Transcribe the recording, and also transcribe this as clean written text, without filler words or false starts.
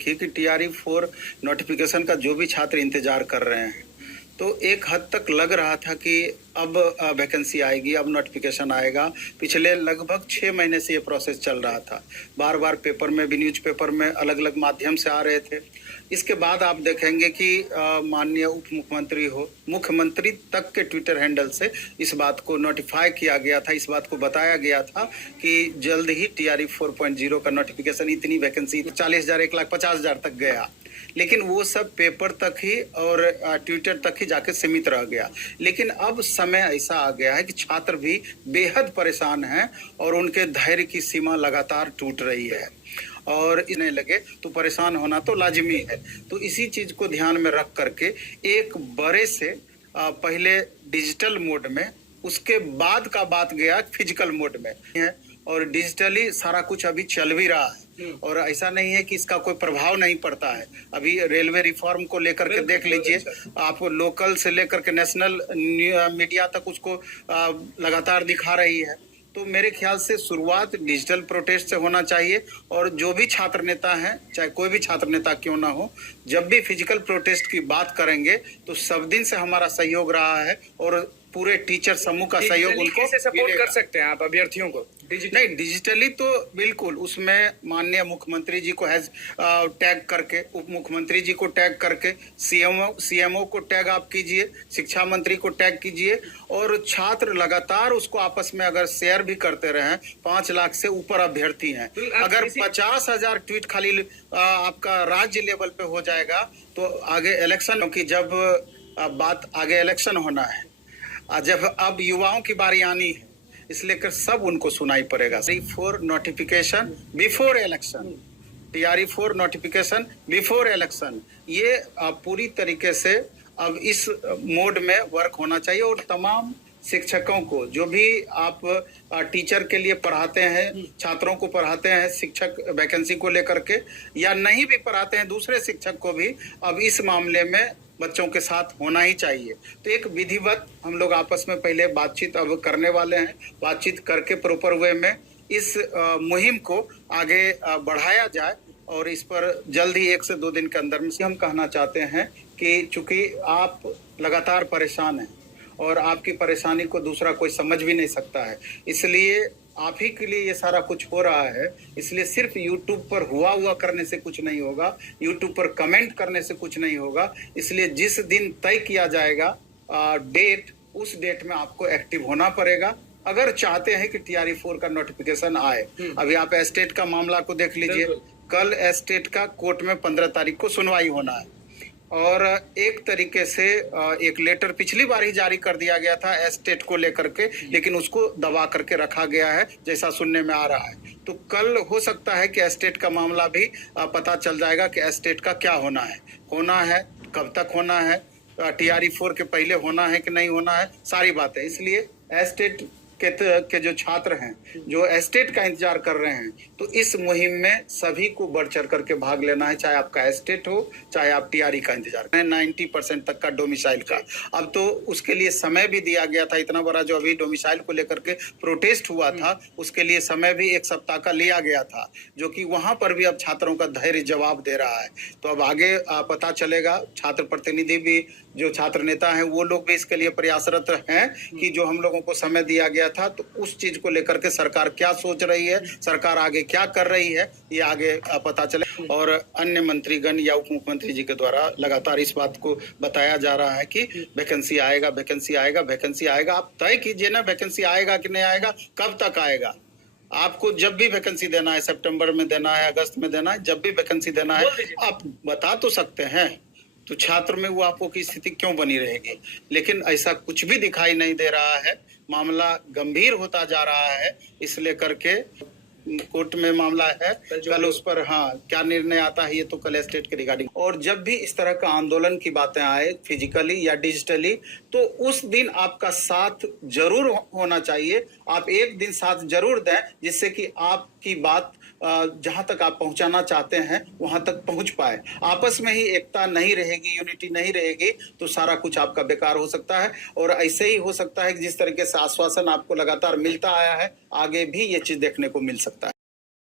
देखिए कि TRE-4 notification का जो भी छात्र इंतजार कर रहे हैं, तो एक हद तक लग रहा था कि अब वैकेंसी आएगी, अब नोटिफिकेशन आएगा। पिछले लगभग 6 महीने से ये प्रोसेस चल रहा था। बार बार पेपर में भी, न्यूज़पेपर में अलग अलग माध्यम से आ रहे थे। इसके बाद आप देखेंगे कि माननीय उप मुख्यमंत्री हो, मुख्यमंत्री तक के ट्विटर हैंडल से इस बात को नोटिफाई किया गया था, इस बात को बताया गया था कि जल्द ही TRE 4.0 का नोटिफिकेशन, इतनी वैकेंसी 40,000, 1,50,000 तक गया। लेकिन वो सब पेपर तक ही और ट्विटर तक ही जाके सीमित रह गया। लेकिन अब समय ऐसा आ गया है कि छात्र भी बेहद परेशान हैं और उनके धैर्य की सीमा लगातार टूट रही है और इन्हें लगे तो परेशान होना तो लाजिमी है। तो इसी चीज को ध्यान में रख करके एक बड़े से पहले डिजिटल मोड में, उसके बाद का बात गया फिजिकल मोड में है और डिजिटली सारा कुछ अभी चल भी रहा है और ऐसा नहीं है कि इसका कोई प्रभाव नहीं पड़ता है। अभी रेलवे रिफॉर्म को लेकर के देख लीजिए आप, लोकल से लेकर के नेशनल मीडिया तक उसको लगातार दिखा रही है। तो मेरे ख्याल से शुरुआत डिजिटल प्रोटेस्ट से होना चाहिए और जो भी छात्र नेता हैं, चाहे कोई भी छात्र नेता क्यों ना हो, जब भी फिजिकल प्रोटेस्ट की बात करेंगे तो सब दिन से हमारा सहयोग रहा है और पूरे टीचर समूह का सहयोग उनको सपोर्ट कर सकते हैं आप अभ्यर्थियों को। नहीं, डिजिटली तो बिल्कुल, उसमें माननीय मुख्यमंत्री जी को टैग करके, उप मुख्यमंत्री जी को टैग करके, सीएमओ को टैग आप कीजिए, शिक्षा मंत्री को टैग कीजिए और छात्र लगातार उसको आपस में अगर शेयर भी करते रहे। 5 लाख से ऊपर अभ्यर्थी हैं, अगर 50,000 ट्वीट खाली आपका राज्य लेवल पे हो जाएगा तो आगे इलेक्शन, क्योंकि जब बात आगे इलेक्शन होना है, जब अब युवाओं की बारी आनी है, इसलिए कर सब उनको सुनाई पड़ेगा। TRE-4 notification before election, TRE-4 notification before election, ये पूरी तरीके से अब इस मोड में वर्क होना चाहिए और तमाम शिक्षकों को, जो भी आप टीचर के लिए पढ़ाते हैं, छात्रों को पढ़ाते हैं, शिक्षक वैकेंसी को लेकर के, या नहीं भी पढ़ाते हैं, दूसरे शिक्षक को भी अब इस मामले में बच्चों के साथ होना ही चाहिए। तो एक विधिवत हम लोग आपस में पहले बातचीत अब करने वाले हैं, बातचीत करके प्रॉपर वे में इस मुहिम को आगे बढ़ाया जाए और इस पर जल्द ही 1 से 2 दिन के अंदर में हम कहना चाहते हैं कि चूंकि आप लगातार परेशान हैं और आपकी परेशानी को दूसरा कोई समझ भी नहीं सकता है, इसलिए आप ही के लिए ये सारा कुछ हो रहा है। इसलिए सिर्फ YouTube पर हुआ करने से कुछ नहीं होगा, YouTube पर कमेंट करने से कुछ नहीं होगा। इसलिए जिस दिन तय किया जाएगा डेट, उस डेट में आपको एक्टिव होना पड़ेगा अगर चाहते हैं कि TRE-4 का नोटिफिकेशन आए। अभी आप एस्टेट का मामला को देख लीजिए, कल एस्टेट का कोर्ट में 15 तारीख को सुनवाई होना है और एक तरीके से एक लेटर पिछली बार ही जारी कर दिया गया था एस्टेट को लेकर के, लेकिन उसको दबा करके रखा गया है जैसा सुनने में आ रहा है। तो कल हो सकता है कि एस्टेट का मामला भी पता चल जाएगा कि एस्टेट का क्या होना है, कब तक होना है, TRE-4 के पहले होना है कि नहीं होना है, सारी बातें। इसलिए एस्टेट के जो छात्र हैं, जो एस्टेट का इंतजार कर रहे हैं, तो इस मुहिम में सभी को बढ़ चढ़ करके भाग लेना है, चाहे आपका एस्टेट हो, चाहे आप TRE का इंतजार करें। 90% तक का डोमिसाइल का अब तो उसके लिए समय भी दिया गया था। इतना बड़ा जो अभी डोमिसाइल को लेकर के प्रोटेस्ट हुआ था, उसके लिए समय भी 1 सप्ताह का लिया गया था, जो कि वहां पर भी अब छात्रों का धैर्य जवाब दे रहा है। तो अब आगे पता चलेगा, छात्र प्रतिनिधि भी, जो छात्र नेता हैं, वो लोग भी इसके लिए प्रयासरत हैं कि जो हम लोगों को समय दिया गया था, तो उस चीज को लेकर के सरकार क्या सोच रही है, सरकार आगे क्या कर रही है, ये आगे पता चले। और अन्य मंत्रीगण या उप मुख्यमंत्री जी के द्वारा लगातार इस बात को बताया जा रहा है कि वैकेंसी आएगा, वैकेंसी आएगा, वैकेंसी आएगा। आप तय कीजिए ना, वैकेंसी आएगा कि नहीं आएगा, कब तक आएगा। आपको जब भी वैकेंसी देना है, सितंबर में देना है, अगस्त में देना है, जब भी वैकेंसी देना है आप बता तो सकते हैं। तो छात्र में वो आपको की स्थिति क्यों बनी रहेगी, लेकिन ऐसा कुछ भी दिखाई नहीं दे रहा है। मामला गंभीर होता जा रहा है, इसलिए करके कोर्ट में मामला है, कल उस पर क्या निर्णय आता है ये तो कल एस्टेट के रिगार्डिंग। और जब भी इस तरह का आंदोलन की बातें आए, फिजिकली या डिजिटली, तो उस दिन आपका साथ जरूर होना चाहिए। आप एक दिन साथ जरूर दें, जिससे कि आपकी बात जहां तक आप पहुंचाना चाहते हैं वहां तक पहुंच पाए। आपस में ही एकता नहीं रहेगी, यूनिटी नहीं रहेगी, तो सारा कुछ आपका बेकार हो सकता है। और ऐसे ही हो सकता है कि जिस तरीके से आश्वासन आपको लगातार मिलता आया है, आगे भी ये चीज देखने को मिल सकता है।